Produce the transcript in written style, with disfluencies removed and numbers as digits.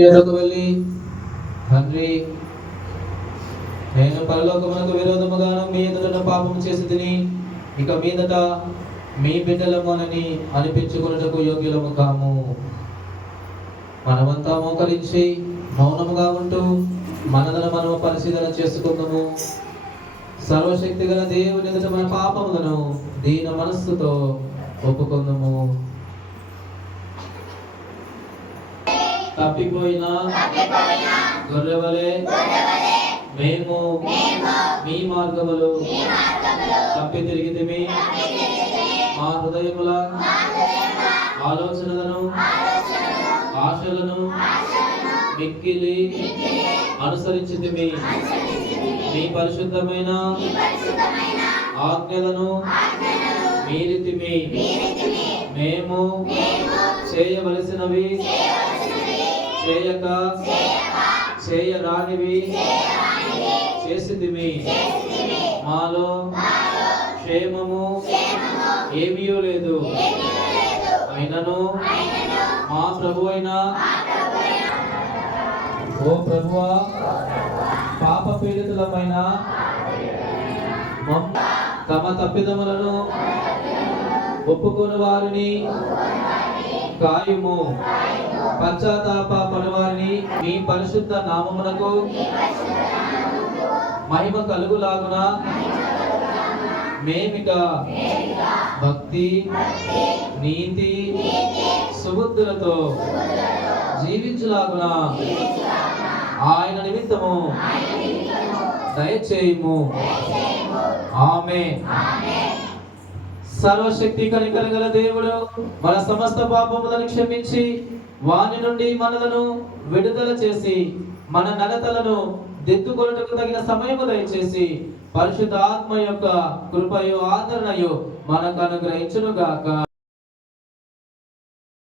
యొద్దకు వెళ్ళి, తండ్రి, నేను పరలోకమునకు విరోధముగాను మీ ఎదుట పాపము చేసి తిని, ఇక మీదట మీ బిడ్డలమోనని అనిపించుకున్నటకు యోగ్యులము కాము. మనమంతా మోకరించి మౌనముగా ఉంటూ మనలను మనము పరిశీలన చేసుకుందాము. సర్వశక్తి గల దేవుని ఎదుట మన పాపములను దీన మనస్సుతో ఒప్పుకుందాము. తప్పిపోయిన గొర్రెవలే మేము మీ మార్గములు తప్పి తిరిగితిమి. మా హృదయముల ఆలోచనలను ఆశలను మిక్కిలి అనుసరించితిమి. మీ పరిశుద్ధమైన ఆజ్ఞలను మీరితిమి. మేము చేయవలసినవి చేయక చేయరానివి చేసితిమి. మాలో క్షేమము ఏమీ లేదు. అయినను మా ప్రభు అయిన ఓ ప్రభువా, పాప పీడితులమైన తమ తప్పిదములను ఒప్పుకుని వారిని కాయుము. పశ్చాత్తాప పడువారిని మీ పరిశుద్ధ నామమునకు మహిమ కలుగులాగున మేమిక భక్తి నీతి సుబుద్ధులతో జీవించులాగున ఆయన నిమిత్తము దయచేయుము. ఆమేన్. సర్వశక్తి కనికరగల దేవుడు మన సమస్త పాపములను క్షమించి వాని నుండి మనలను విడుదల చేసి మన నడతలను దిద్దుకొనుటకు తగిన సమయము దయచేసి పరిశుద్ధ ఆత్మ యొక్క కృపయు ఆదరణయు మనకు అనుగ్రహించును గాక.